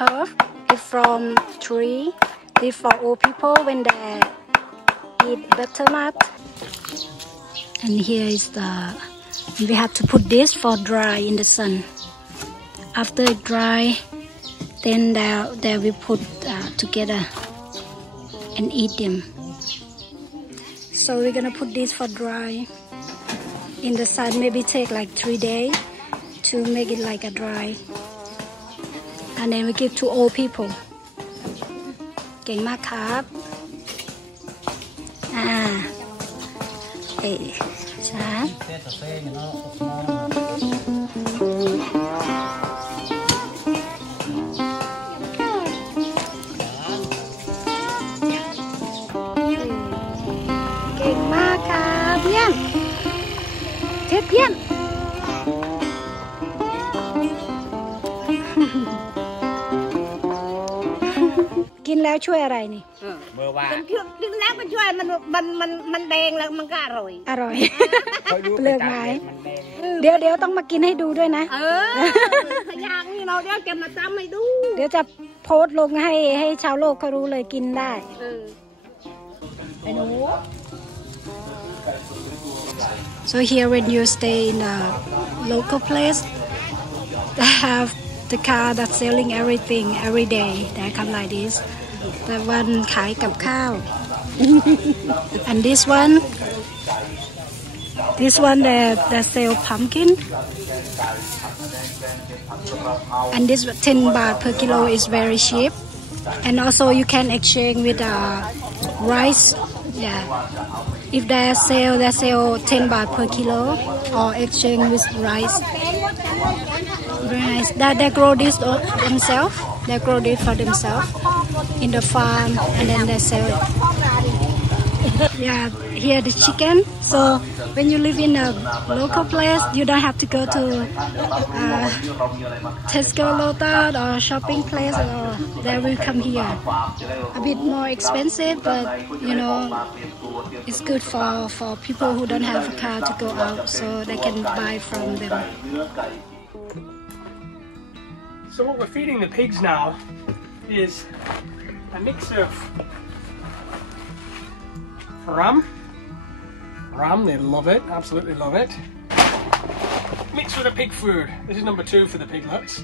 turf. It's from tree. This for old people when they eat butternut. And here is the. We have to put this for dry in the sun. After it dry, then they will put together and eat them. So we're gonna put this for dry in the sun. Maybe take like 3 days to make it like a dry. And then we give to old people. เก่งมากครับช้าเก่งมากครับเยี่ยมเยี่ยมกินแล้วช่วยอะไรนี่เมื่อวานกินแล้วมันช่วยมันแดงแล้วมันก็อร่อยเปลือกไม้เดี๋ยวต้องมากินให้ดูด้วยนะอย่างนี้เราเดี๋ยวจะมาทำให้ดูเดี๋ยวจะโพสต์ลงให้ชาวโลกเขารู้เลยกินได้ไปดู So here when you stay in a local place they have the car that's selling everything every day they come like this แต่วันขายกับข้าว and this one that sell pumpkin and this 10 baht per kilo is very cheap and also you can exchange with rice yeah if they sell 10 baht per kilo or exchange with rice very nice they grow this themselves they grow this for themselves in the farm and then they sell it yeah here the chicken so when you live in a local place you don't have to go to Tesco Lotus or shopping place or they will come here a bit more expensive but you know it's good for people who don't have a car to go out so they can buy from them. So what we're feeding the pigs now is a mix of ram, they love it, absolutely love it, mixed with a pig food. This is number 2 for the piglets,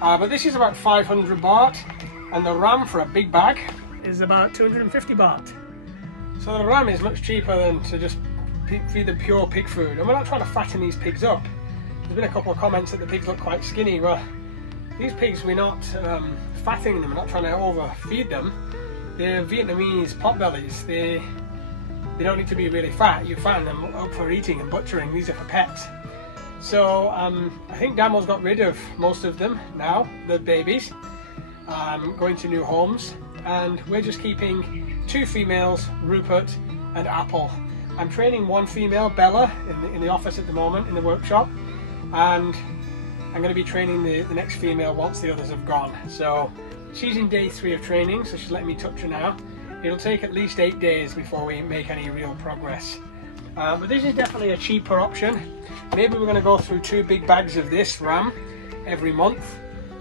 but this is about 500 baht and the ram for a big bag is about 250 baht. So the ram is much cheaper than to just feed them pure pig food, and we're not trying to fatten these pigs up. There's been a couple of comments that the pigs look quite skinny. Well, these pigs, we're not fattening them, we're not trying to overfeed them. They're Vietnamese potbellies. They don't need to be really fat. You fatten them up for eating and butchering. These are for pets. So I think Damo's got rid of most of them now, the babies, going to new homes, and we're just keeping 2 females, Rupert and Apple. I'm training 1 female, Bella, in the office at the moment, in the workshop, and I'm going to be training the next female once the others have gone. So she's in day 3 of training, so she's letting me touch her now. It'll take at least 8 days before we make any real progress. But this is definitely a cheaper option. Maybe we're going to go through 2 big bags of this ram every month,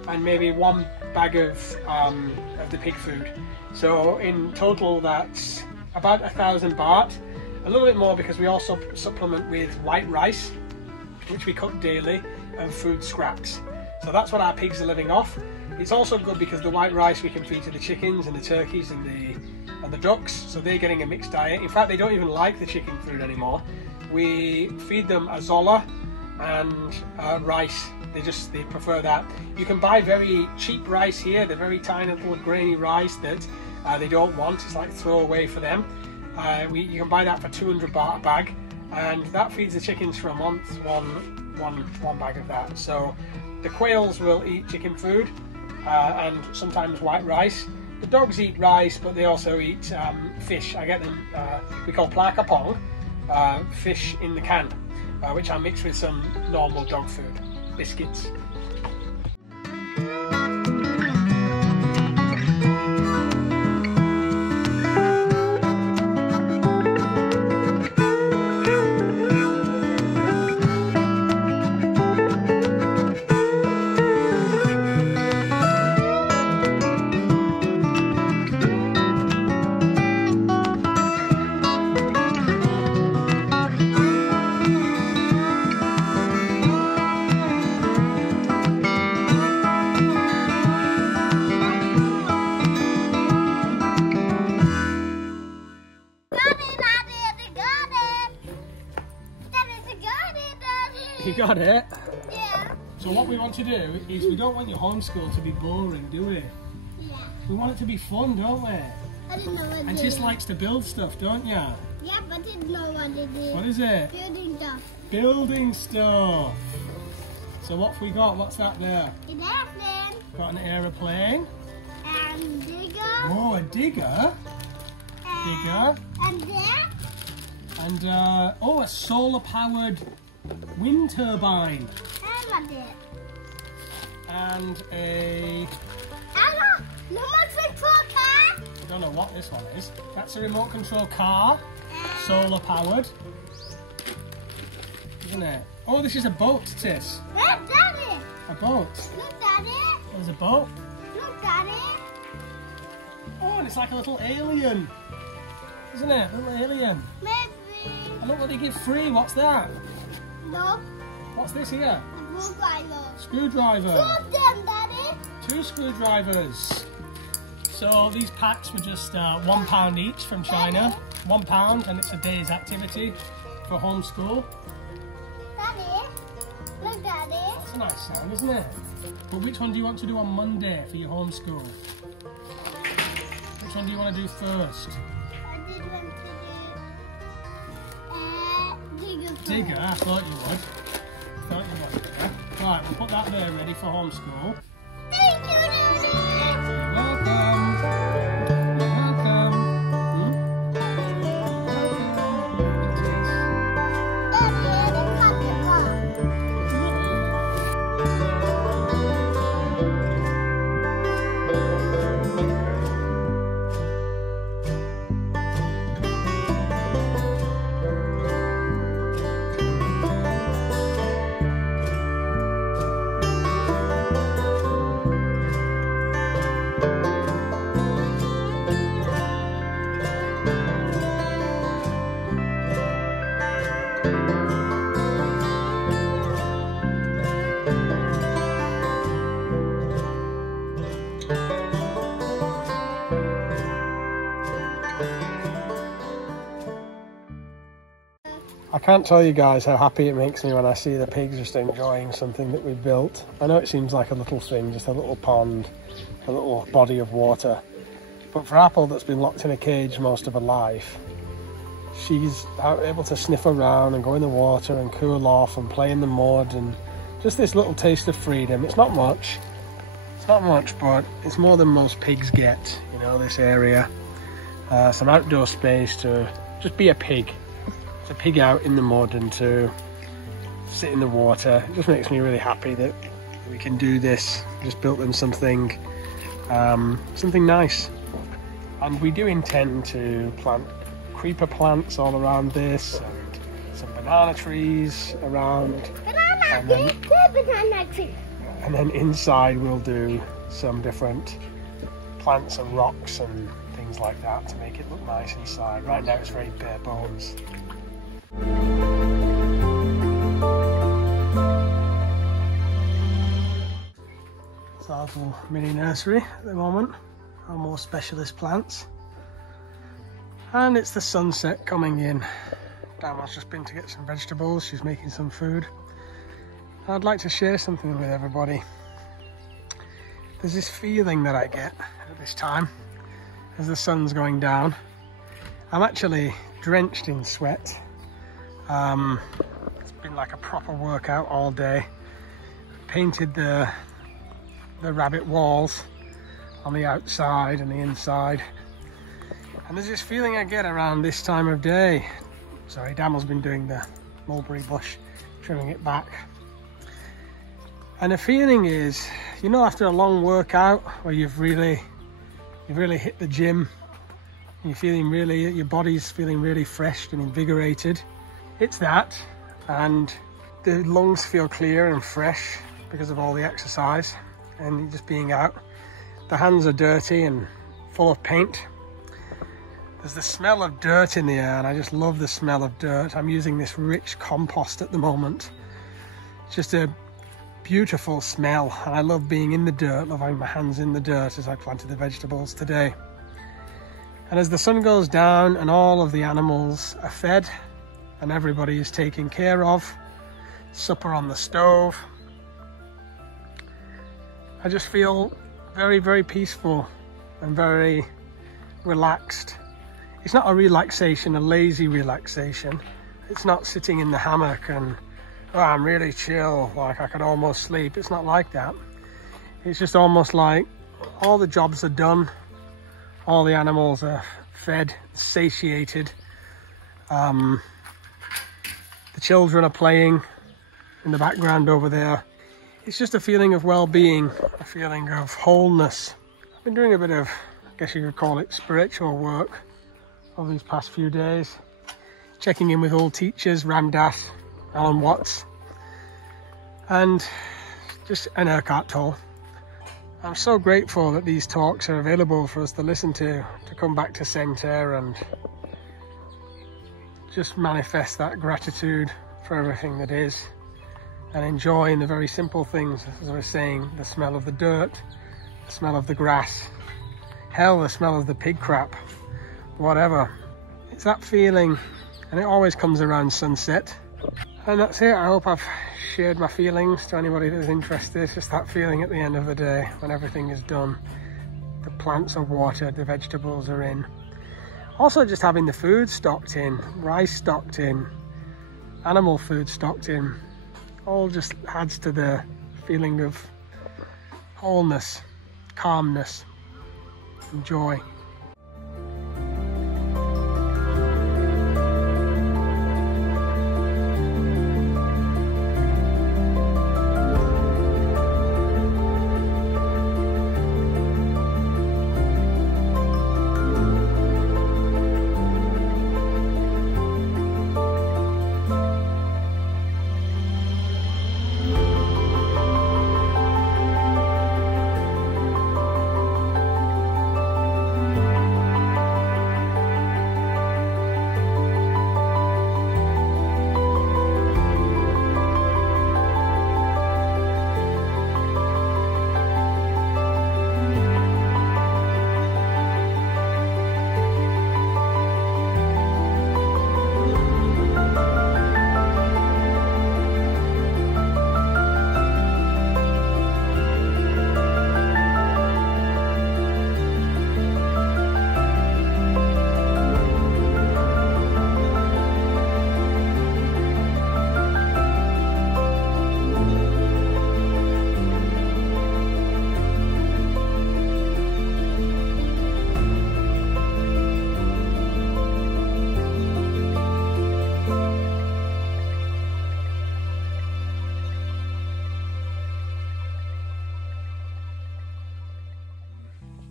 and maybe 1 bag of the pig food. So in total that's about 1,000 baht, a little bit more because we also supplement with white rice, which we cook daily, and food scraps. So that's what our pigs are living off. It's also good because the white rice we can feed to the chickens and the turkeys and the ducks, so they're getting a mixed diet. In fact, they don't even like the chicken food anymore. We feed them azolla and rice. They prefer that. You can buy very cheap rice here, the very tiny little grainy rice that they don't want. It's like throwaway for them. You can buy that for 200 baht a bag, and that feeds the chickens for a month, one bag of that. So the quails will eat chicken food and sometimes white rice. The dogs eat rice, but they also eat fish. I get them, we call pla kapong, fish in the can, which I mix with some normal dog food, biscuits. You got it? Yeah. So what we want to do is we don't want your homeschool to be boring, do we? Yeah. We want it to be fun, don't we? I didn't know what And it just is. likes to build stuff, don't you? Yeah, but I didn't know what it is. What is it? Building stuff. Building stuff. So what have we got? What's that there? An airplane. Got an aeroplane. And digger. Oh, a digger. Digger. And there. And oh, a solar-powered wind turbine. And what it? And a... And a remote control car. I don't know what this one is. That's a remote control car. Solar-powered. Isn't it? Oh, this is a boat, Tis. Look, Daddy. A boat. Look, Daddy. There's a boat. Look, Daddy. Oh, and it's like a little alien. Isn't it? A little alien. Maybe. And look what they give free. What's that? No. What's this here? The screwdriver. Screwdriver. Two of them, Daddy. 2 screwdrivers. So these packs were just £1 each from China. £1, and it's a day's activity for homeschool. Daddy. Look, Daddy. That's a nice sound, isn't it? But which one do you want to do on Monday for your homeschool? Which one do you want to do first? I did want to do digger. Digger, I thought you would. Thought you would. Yeah. Right, we'll put that there ready for homeschool. Thank you, Daddy. You're welcome. You're welcome. Daddy, the carpet one. I can't tell you guys how happy it makes me when I see the pigs just enjoying something that we built. I know it seems like a little thing, just a little pond, a little body of water. But for Apple, that's been locked in a cage most of her life, she's able to sniff around and go in the water and cool off and play in the mud, and just this little taste of freedom. It's not much, but it's more than most pigs get, you know, this area. Some outdoor space to just be a pig. To pig out in the mud and to sit in the water. It just makes me really happy that we can do this. Just built them something nice. And we do intend to plant creeper plants all around this, and some banana trees around. Banana tree. And then inside we'll do some different plants and rocks and things like that to make it look nice inside. Right now it's very bare bones. It's our little mini nursery at the moment, our more specialist plants. And it's the sunset coming in. Damo's just been to get some vegetables, she's making some food. I'd like to share something with everybody. There's this feeling that I get at this time as the sun's going down. I'm actually drenched in sweat. It's been like a proper workout all day. Painted the rabbit walls on the outside and the inside. And there's this feeling I get around this time of day. Sorry, Damo's been doing the mulberry bush, trimming it back. And the feeling is, you know, after a long workout where you've really hit the gym, you're feeling really, your body's feeling really fresh and invigorated. It's that, and the lungs feel clear and fresh because of all the exercise and just being out. The hands are dirty and full of paint. There's the smell of dirt in the air, and I just love the smell of dirt. I'm using this rich compost at the moment. It's just a beautiful smell, and I love being in the dirt, love having my hands in the dirt as I planted the vegetables today. And as the sun goes down and all of the animals are fed and everybody is taken care of, supper on the stove. I just feel very, very peaceful and very relaxed. It's not a relaxation, a lazy relaxation. It's not sitting in the hammock and, oh, I'm really chill, like I could almost sleep. It's not like that. It's just almost like all the jobs are done, all the animals are fed, satiated. The children are playing in the background over there. It's just a feeling of well-being, a feeling of wholeness. I've been doing a bit of, I guess you could call it, spiritual work over these past few days. Checking in with old teachers, Ram Dass, Alan Watts, and just an Urquhart Toll. I'm so grateful that these talks are available for us to listen to come back to centre and just manifest that gratitude for everything that is, and enjoy in the very simple things, as I was saying, the smell of the dirt, the smell of the grass, hell, the smell of the pig crap, whatever. It's that feeling, and it always comes around sunset. And that's it. I hope I've shared my feelings to anybody that's interested. It's just that feeling at the end of the day when everything is done. The plants are watered, the vegetables are in. Also just having the food stocked in, rice stocked in, animal food stocked in, all just adds to the feeling of wholeness, calmness, and joy.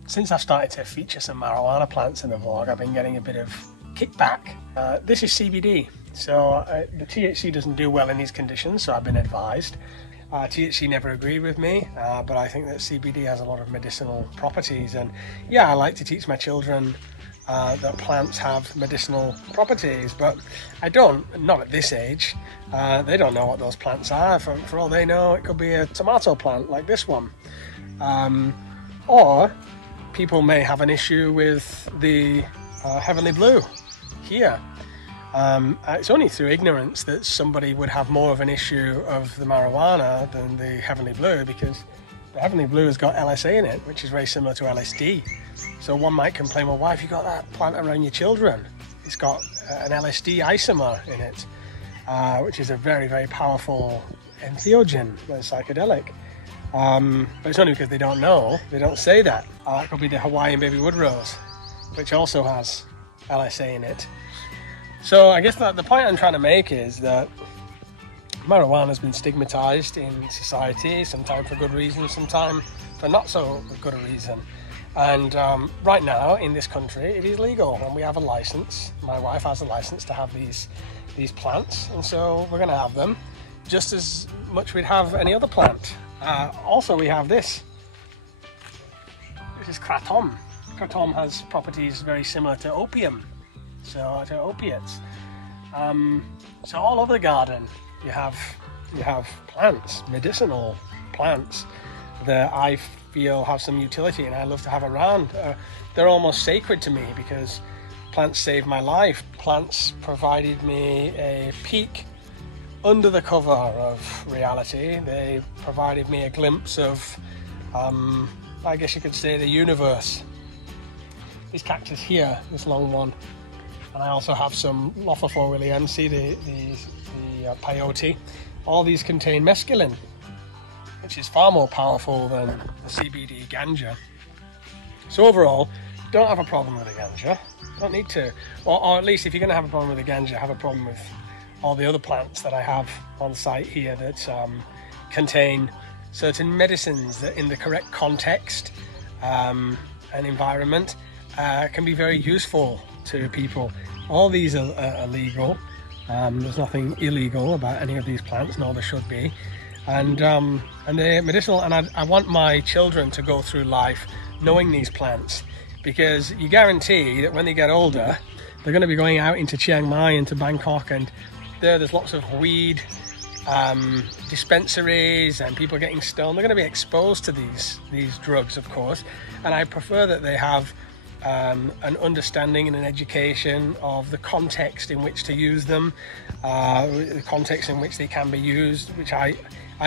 Since I've started to feature some marijuana plants in the vlog, I've been getting a bit of kickback. This is CBD, so the THC doesn't do well in these conditions, so I've been advised. THC never agreed with me, but I think that CBD has a lot of medicinal properties, and yeah, I like to teach my children that plants have medicinal properties, but I don't, not at this age. They don't know what those plants are. For all they know, it could be a tomato plant like this one. Or people may have an issue with the heavenly blue here. It's only through ignorance that somebody would have more of an issue of the marijuana than the heavenly blue, because the heavenly blue has got LSA in it, which is very similar to LSD. So one might complain, well, why have you got that plant around your children? It's got an LSD isomer in it, which is a very, very powerful entheogen, a psychedelic. But it's only because they don't know, they don't say that. It could be the Hawaiian baby wood rose, which also has LSA in it. So I guess that the point I'm trying to make is that marijuana has been stigmatized in society, sometimes for good reason, sometimes for not so good a reason. And right now in this country it is legal, and we have a license. My wife has a license to have these plants, and so we're going to have them just as much we'd have any other plant. Also we have this. This is kratom. Kratom has properties very similar to opium, so to opiates. So all over the garden you have plants, medicinal plants that I feel have some utility and I love to have around. They're almost sacred to me because plants saved my life. Plants provided me a peek under the cover of reality. They provided me a glimpse of, I guess you could say, the universe. This cactus here, this long one, and I also have some Lophophora williamsi, the peyote. All these contain mescaline, which is far more powerful than the CBD ganja. So overall, don't have a problem with the ganja. Don't need to, or at least if you're going to have a problem with the ganja, have a problem with all the other plants that I have on site here that contain certain medicines that, in the correct context and environment, can be very useful to people. All these are legal. There's nothing illegal about any of these plants, nor there should be. And they're medicinal, and I want my children to go through life knowing these plants, because you guarantee that when they get older, they're going to be going out into Chiang Mai, into Bangkok, and there's lots of weed dispensaries and people getting stoned. They're going to be exposed to these drugs, of course, and I prefer that they have an understanding and an education of the context in which to use them, the context in which they can be used, which I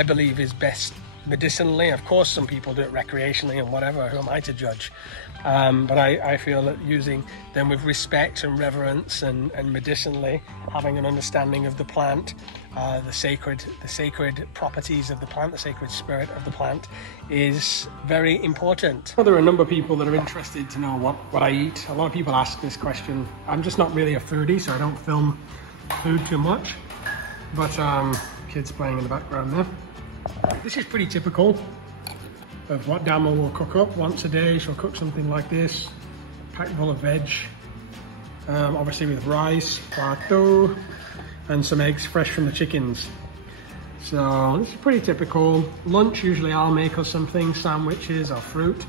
believe is best medicinally. Of course, some people do it recreationally and whatever, who am I to judge? But I feel that using them with respect and reverence and medicinally, having an understanding of the plant, the sacred properties of the plant, the sacred spirit of the plant, is very important. Well, there are a number of people that are interested to know what I eat. A lot of people ask this question. I'm just not really a foodie, so I don't film food too much. But kids playing in the background there. This is pretty typical of what Damo will cook up. Once a day she'll cook something like this, packed full of veg, obviously with rice, pato, and some eggs fresh from the chickens. So this is pretty typical. Lunch, usually I'll make us something, sandwiches or fruit,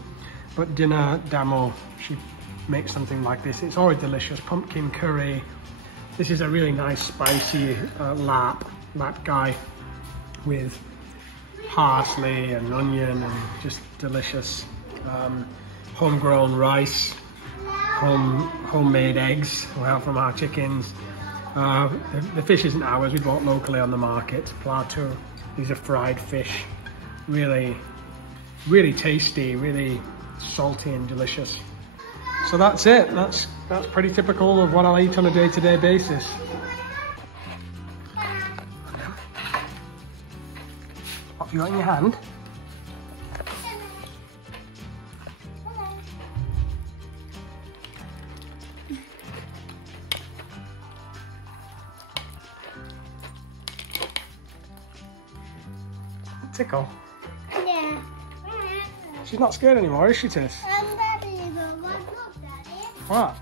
but dinner, Damo, she makes something like this. It's always delicious. Pumpkin curry. This is a really nice spicy lap guy with parsley and onion and just delicious. Homegrown rice, homemade eggs we have from our chickens. The fish isn't ours, we bought locally on the market. Plato, these are fried fish, really tasty, really salty and delicious. So that's it. That's pretty typical of what I'll eat on a day-to-day basis. What have you got in your hand? Tickle? Yeah. She's not scared anymore, is she, Tiss? Daddy, look, Daddy. What?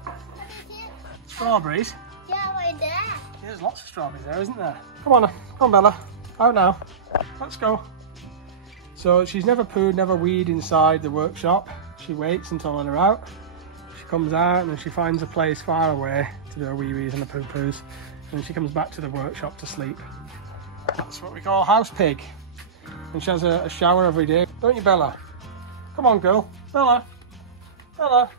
Strawberries? Yeah, right there. There's lots of strawberries there, isn't there? Come on, Bella. Out now. Let's go. So she's never pooed, never weed inside the workshop. She waits until I let her out. She comes out and then she finds a place far away to do her wee-wees and the poo-poos. And then she comes back to the workshop to sleep. That's what we call house pig. And she has a shower every day. Don't you, Bella? Come on, girl. Bella. Bella.